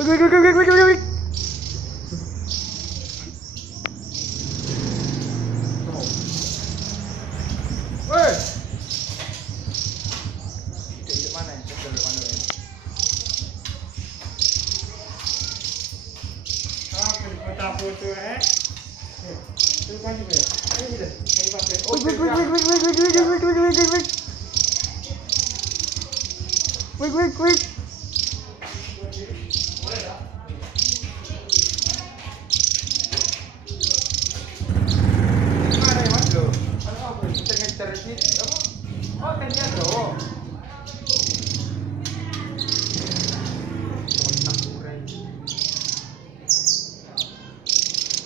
Wait. Woi. Di mana ya? Coba di mana ya? Foto itu kan juga. Ini deh. Ini pakai. Wait.